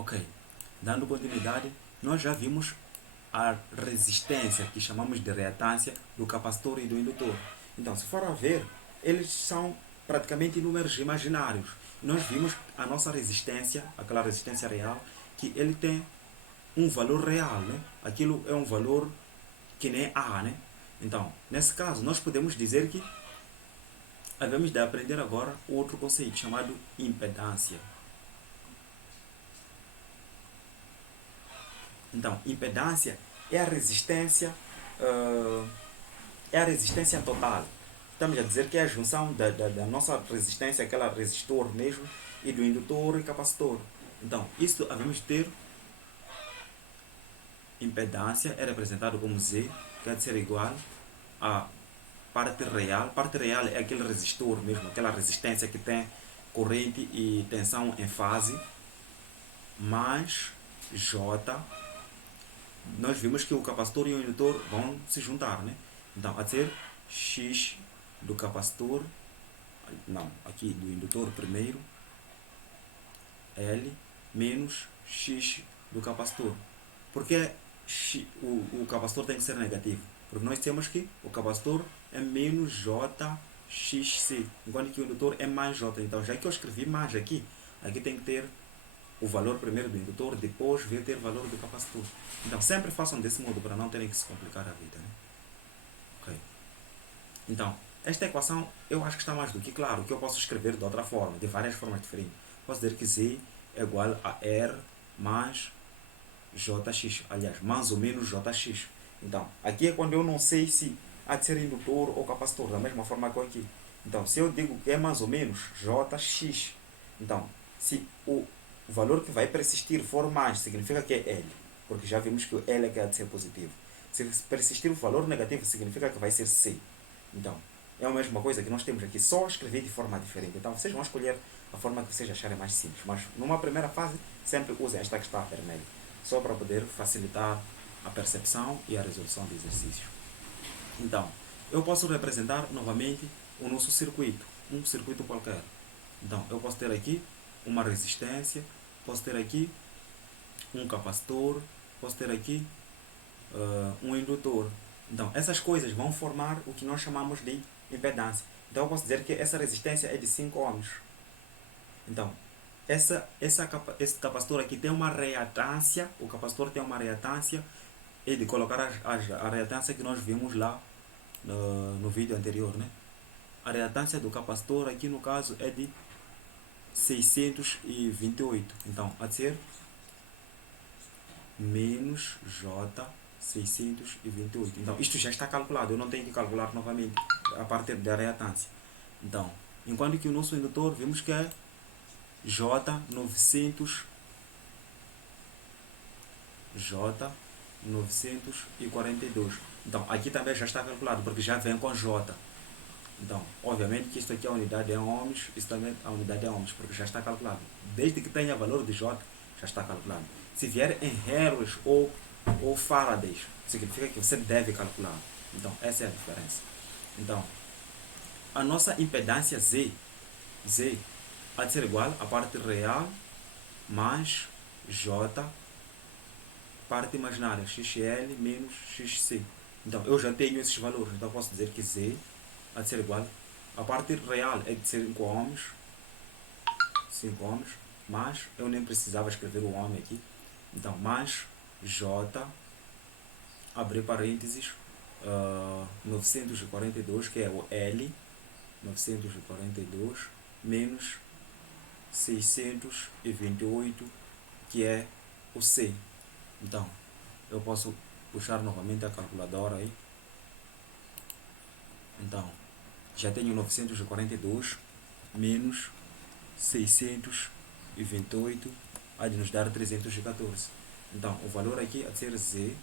Ok, dando continuidade, nós já vimos a resistência, que chamamos de reatância, do capacitor e do indutor. Então, se for a ver, eles são praticamente números imaginários. Nós vimos a nossa resistência, aquela resistência real, que ele tem um valor real, né? Aquilo é um valor que nem A, né? Então, nesse caso, nós podemos dizer que havemos de aprender agora outro conceito chamado impedância. Então, impedância é a resistência, uh, é a resistência total. Estamos a dizer que é a junção da nossa resistência, aquela resistor mesmo, e do indutor e capacitor. Então, isto havemos de ter impedância, é representado como Z, que há de ser igual a parte real. Parte real é aquele resistor mesmo, aquela resistência que tem corrente e tensão em fase, mais J. Nós vimos que o capacitor e o indutor vão se juntar, né? Então, a ser X do capacitor, não, aqui do indutor primeiro, L, menos X do capacitor. Porque o capacitor tem que ser negativo? Porque nós temos que o capacitor é menos JXC, enquanto que o indutor é mais J. Então, já que eu escrevi mais aqui tem que ter o valor primeiro do indutor, depois vai ter o valor do capacitor. Então, sempre façam desse modo para não terem que se complicar a vida, né? Ok. Então, esta equação eu acho que está mais do que claro, que eu posso escrever de outra forma, de várias formas diferentes. Posso dizer que Z é igual a R mais JX, aliás, mais ou menos JX. Então, aqui é quando eu não sei se há de ser indutor ou capacitor, da mesma forma que aqui. Então, se eu digo que é mais ou menos JX, então, se o valor que vai persistir for mais, significa que é L, porque já vimos que o L é que há de ser positivo. Se persistir o valor negativo, significa que vai ser C. Então, é a mesma coisa que nós temos aqui, só escrever de forma diferente. Então, vocês vão escolher a forma que vocês acharem mais simples, mas numa primeira fase, sempre usem esta que está vermelha, só para poder facilitar a percepção e a resolução do exercício. Então, eu posso representar novamente o nosso circuito, um circuito qualquer. Então, eu posso ter aqui uma resistência, posso ter aqui um capacitor, posso ter aqui um indutor. Então, essas coisas vão formar o que nós chamamos de impedância. Então, eu posso dizer que essa resistência é de 5 ohms. Então, esse capacitor aqui tem uma reatância, o capacitor tem uma reatância, e de colocar a reatância que nós vimos lá no vídeo anterior, né? A reatância do capacitor aqui no caso é de 628. Então, a ser menos J 628. Então, isto já está calculado, eu não tenho que calcular novamente a partir da reatância. Então, enquanto que o nosso indutor vimos que é J 942. Então, aqui também já está calculado, porque já vem com J. Então, obviamente que isto aqui é a unidade em ohms, isso também é a unidade em ohms, porque já está calculado. Desde que tenha valor de J, já está calculado. Se vier em Henrys ou Faradays, significa que você deve calcular. Então, essa é a diferença. Então, a nossa impedância Z há de ser igual a parte real mais J, parte imaginária, XL menos XC. Então, eu já tenho esses valores. Então, eu posso dizer que Z há de ser igual. A parte real é de 5 ohms. 5 ohms. Mas eu nem precisava escrever o ohm aqui. Então, mais J, abrir parênteses, 942, que é o L, 942, menos 628, que é o C. Então, eu posso puxar novamente a calculadora aí. Então, já tenho 942 menos 628, há de nos dar 314. Então, o valor aqui há de ser Z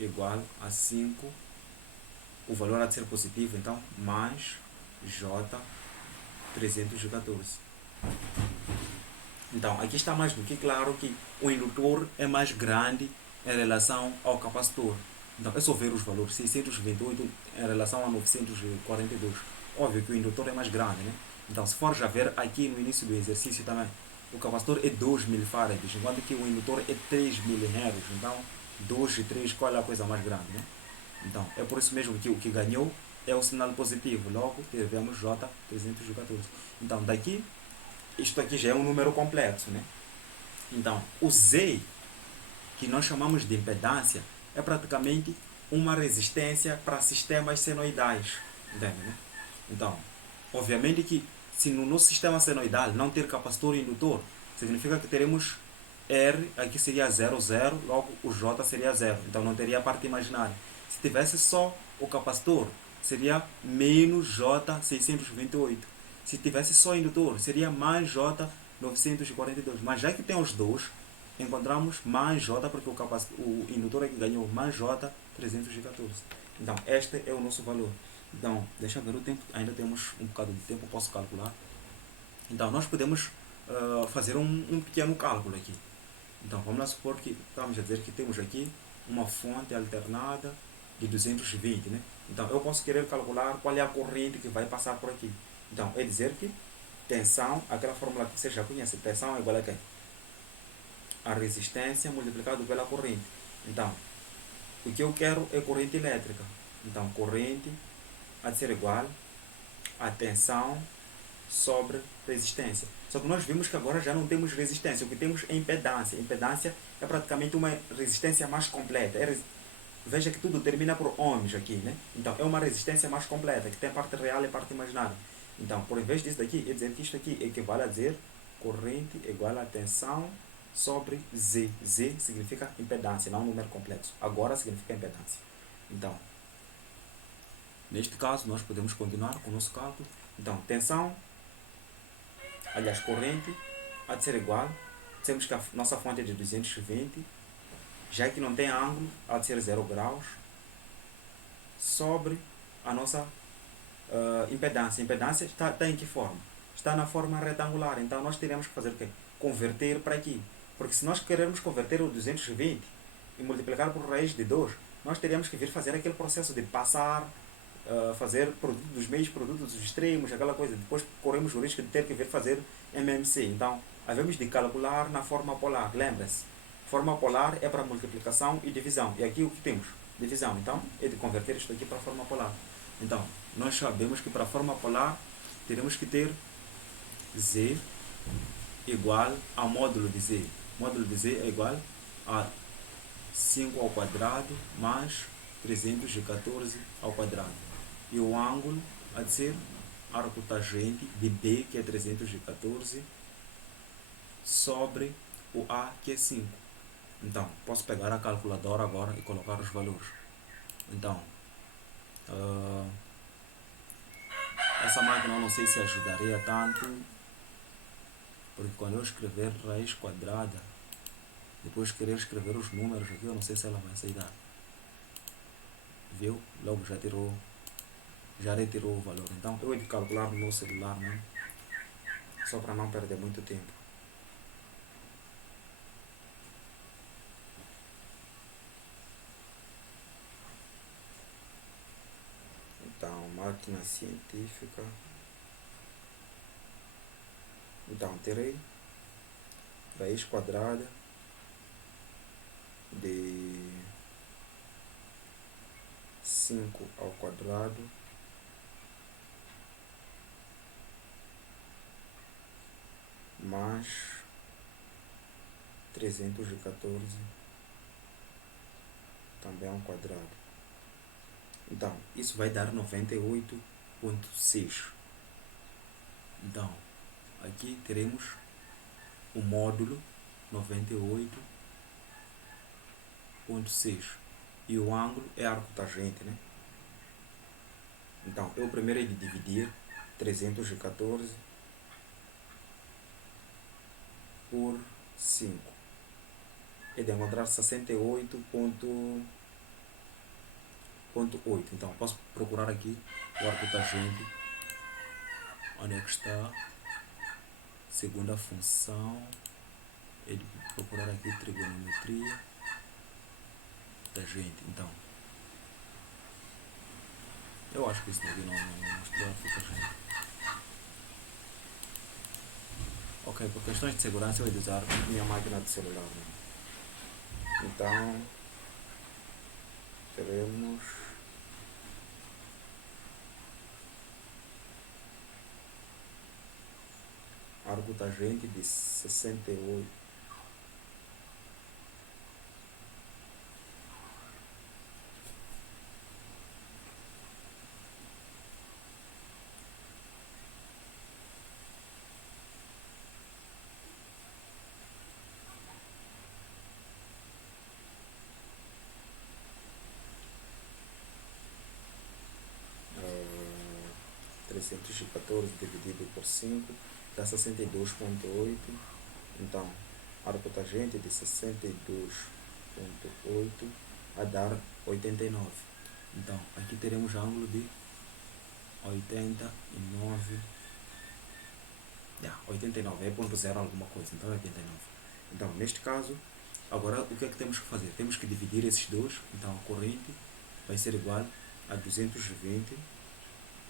igual a 5. O valor há de ser positivo, então, mais J 314. Então, aqui está mais do que claro que o indutor é mais grande em relação ao capacitor. Então, é só ver os valores, 628 em relação a 942. Óbvio que o indutor é mais grande, né? Então, se for já ver aqui no início do exercício também, o capacitor é 2 milifarads, enquanto que o indutor é 3 milihenries. Então, 2 e 3, qual é a coisa mais grande, né? Então, é por isso mesmo que o que ganhou é o sinal positivo. Logo, tivemos J314. Então, daqui, isto aqui já é um número complexo, né? Então, o Z, que nós chamamos de impedância, é praticamente uma resistência para sistemas senoidais. Entende, né? Então, obviamente que se no nosso sistema senoidal não ter capacitor e indutor, significa que teremos R, aqui seria 0, 0, logo o J seria 0. Então não teria a parte imaginária. Se tivesse só o capacitor, seria menos J628. Se tivesse só indutor, seria mais J942. Mas já que tem os dois, encontramos mais J, porque o indutor é que ganhou mais J314. Então, este é o nosso valor. Então, deixa eu ver o tempo, ainda temos um bocado de tempo, posso calcular. Então, nós podemos fazer um pequeno cálculo aqui. Então, vamos lá supor que estamos a dizer que temos aqui uma fonte alternada de 220, né? Então, eu posso querer calcular qual é a corrente que vai passar por aqui. Então, é dizer que tensão, aquela fórmula que você já conhece, tensão é igual a quê? A resistência multiplicado pela corrente. Então, o que eu quero é corrente elétrica. Então, corrente há de ser igual a tensão sobre resistência. Só que nós vimos que agora já não temos resistência, o que temos é impedância. Impedância é praticamente uma resistência mais completa. Veja que tudo termina por ohms aqui, né? Então é uma resistência mais completa, que tem parte real e parte imaginária. Então, por vez disso daqui, é dizer que isto aqui equivale a dizer corrente igual a tensão sobre Z. Z significa impedância, não um número complexo. Agora significa impedância. Então, neste caso, nós podemos continuar com o nosso cálculo. Então, tensão, aliás, corrente, há de ser igual. Temos que a nossa fonte é de 220, já que não tem ângulo, há de ser 0 graus, sobre a nossa impedância. Impedância está em que forma? Está na forma retangular. Então, nós teremos que fazer o quê? Converter para aqui. Porque se nós queremos converter o 220 e multiplicar por raiz de 2, nós teríamos que vir fazer aquele processo de passar, fazer produto dos meios, produtos dos extremos, aquela coisa. Depois corremos o risco de ter que vir fazer MMC. Então, havemos de calcular na forma polar. Lembra-se, forma polar é para multiplicação e divisão. E aqui o que temos? Divisão. Então, é de converter isto aqui para a forma polar. Então, nós sabemos que para a forma polar teremos que ter Z igual ao módulo de Z. Módulo de Z é igual a 5 ao quadrado mais 314 ao quadrado. E o ângulo há de ser arco tangente de B, que é 314, sobre o A, que é 5. Então, posso pegar a calculadora agora e colocar os valores. Então, essa máquina eu não sei se ajudaria tanto, porque quando eu escrever raiz quadrada, depois querer escrever os números aqui, eu não sei se ela vai aceitar. Viu? Logo já retirou o valor. Então eu hei de calcular no meu celular, né? Só para não perder muito tempo. Então, máquina científica. Então, terei raiz quadrada de 5 ao quadrado mais 314 também ao quadrado. Então, isso vai dar 98,6. Então, aqui teremos o módulo 98,6. E o ângulo é arco tangente, né? Então, eu primeiro hei de dividir 314 por 5. É de encontrar 68,8. Então, posso procurar aqui o arco tangente. Onde é que está? Segunda função. É de procurar aqui trigonometria tangente. Então, eu acho que isso daqui não mostrou arco tangente. Ok, por questões de segurança eu vou usar minha máquina de celular. Né? Então, teremos arco tangente de 68. Uh, 314 dividido por 5 dá 62,8. Então, arco tangente de 62,8 a dar 89. Então, aqui teremos ângulo de 89. 89 é ponto zero alguma coisa, então é 89. Então, neste caso, agora o que é que temos que fazer? Temos que dividir esses dois. Então, a corrente vai ser igual a 220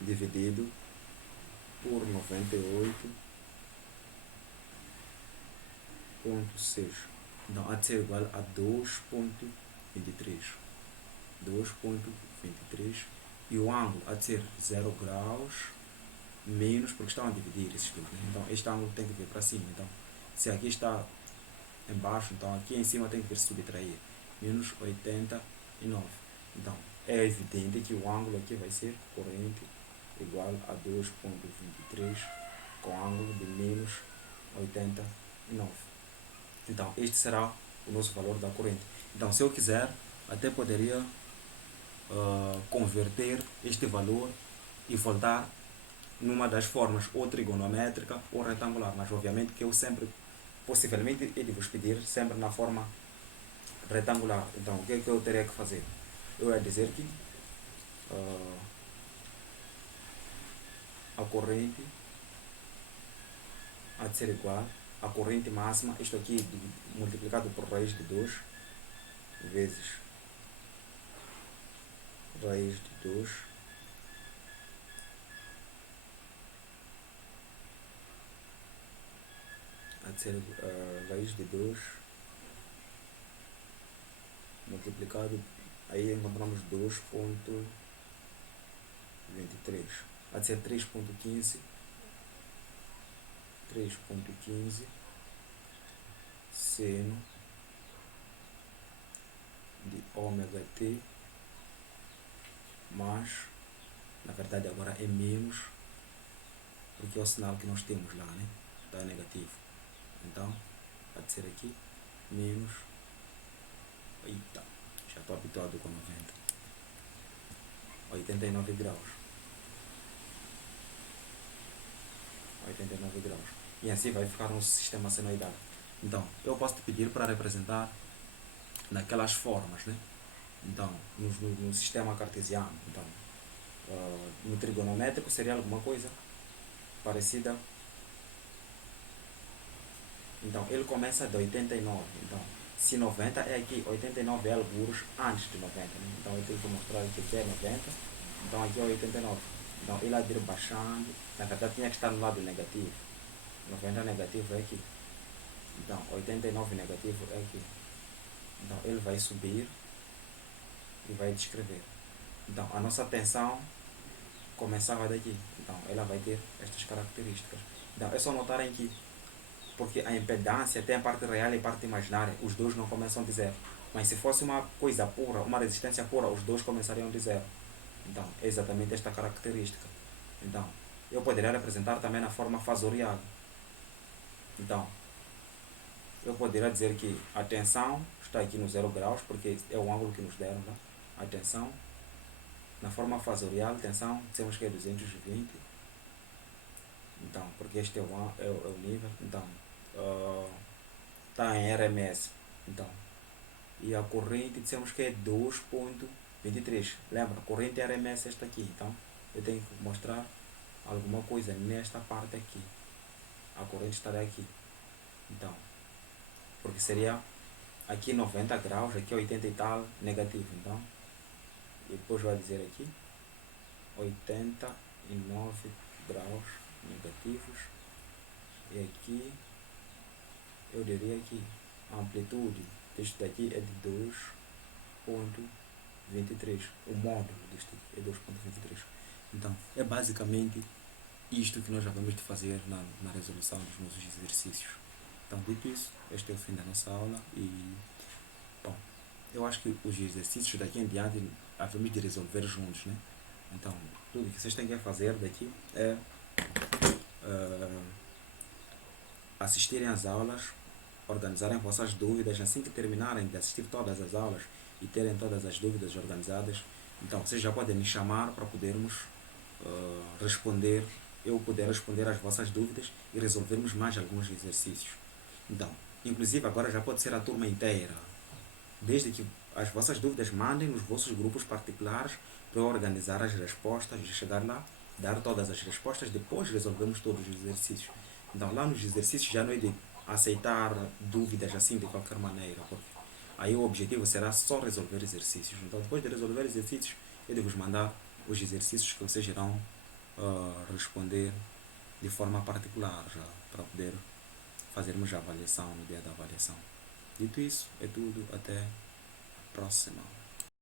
dividido por 98,6. Então, há de ser igual a 2,23. 2,23. E o ângulo há de ser 0 graus menos, porque estão a dividir esses dois. Né? Então, este ângulo tem que vir para cima. Então, se aqui está embaixo, então aqui em cima tem que vir subtrair. Menos 89. Então, é evidente que o ângulo aqui vai ser corrente igual a 2,23 com ângulo de menos 89. Então, este será o nosso valor da corrente. Então, se eu quiser, até poderia converter este valor e voltar numa das formas ou trigonométrica ou retangular, mas obviamente que eu sempre, possivelmente, ele vos pedir sempre na forma retangular. Então, o que é que eu teria que fazer? Eu ia dizer que a corrente há de ser igual à corrente máxima, isto aqui multiplicado por raiz de 2 vezes raiz de 2 há de ser raiz de 2 multiplicado, aí encontramos 2,23, há de ser 3,15 seno de ômega t, mas na verdade agora é menos, porque é o sinal que nós temos lá, né? Está negativo. Então, há de ser aqui menos. Eita, já estou habituado com 90. 89 graus. 89 graus. E assim vai ficar um sistema senoidal. Então, eu posso te pedir para representar naquelas formas, né? Então, no sistema cartesiano. Então, no trigonométrico seria alguma coisa parecida. Então, ele começa de 89. Então, se 90 é aqui, 89 é alguns antes de 90. Né? Então, eu tenho que mostrar que aqui é 90. Então, aqui é 89. Então, ele há de ir baixando. Na verdade, tinha que estar no lado negativo. 90 negativo é aqui. Então, 89 negativo é aqui. Então, ele vai subir e vai descrever. Então, a nossa tensão começava daqui. Então, ela vai ter estas características. Então, é só notarem que, porque a impedância tem a parte real e a parte imaginária, os dois não começam de zero. Mas se fosse uma coisa pura, uma resistência pura, os dois começariam de zero. Então, é exatamente esta característica. Então, eu poderia representar também na forma fasorial. Então, eu poderia dizer que a tensão está aqui no 0 graus, porque é o ângulo que nos deram, né? A tensão, na forma fasorial, tensão, dizemos que é 220. Então, porque este é o nível. Então, está em RMS. Então, e a corrente, dissemos que é 2,23. Lembra, a corrente RMS é esta aqui. Então, eu tenho que mostrar alguma coisa nesta parte aqui. A corrente estará aqui. Então, porque seria aqui 90 graus, aqui 80 e tal, negativo. Então, e depois vai dizer aqui 89 graus negativos e aqui eu diria que a amplitude deste daqui é de 2,23. O módulo deste é 2,23. Então, é basicamente isto que nós já vamos de fazer na resolução dos nossos exercícios. Então, dito isso, este é o fim da nossa aula e, bom, eu acho que os exercícios daqui em diante havemos de resolver juntos, né? Então, tudo que vocês têm que fazer daqui é assistirem às aulas, organizarem vossas dúvidas, assim que terminarem de assistir todas as aulas e terem todas as dúvidas organizadas, então vocês já podem me chamar para podermos responder, eu poder responder às vossas dúvidas e resolvermos mais alguns exercícios. Então, inclusive agora já pode ser a turma inteira, desde que as vossas dúvidas mandem nos vossos grupos particulares para eu organizar as respostas e chegar lá, dar todas as respostas, depois resolvemos todos os exercícios. Então lá nos exercícios já não é de aceitar dúvidas assim de qualquer maneira, porque aí o objetivo será só resolver exercícios. Então depois de resolver exercícios, eu devo vos mandar os exercícios que vocês irão responder de forma particular já, para poder fazermos a avaliação no dia da avaliação. Dito isso, é tudo. Até a próxima.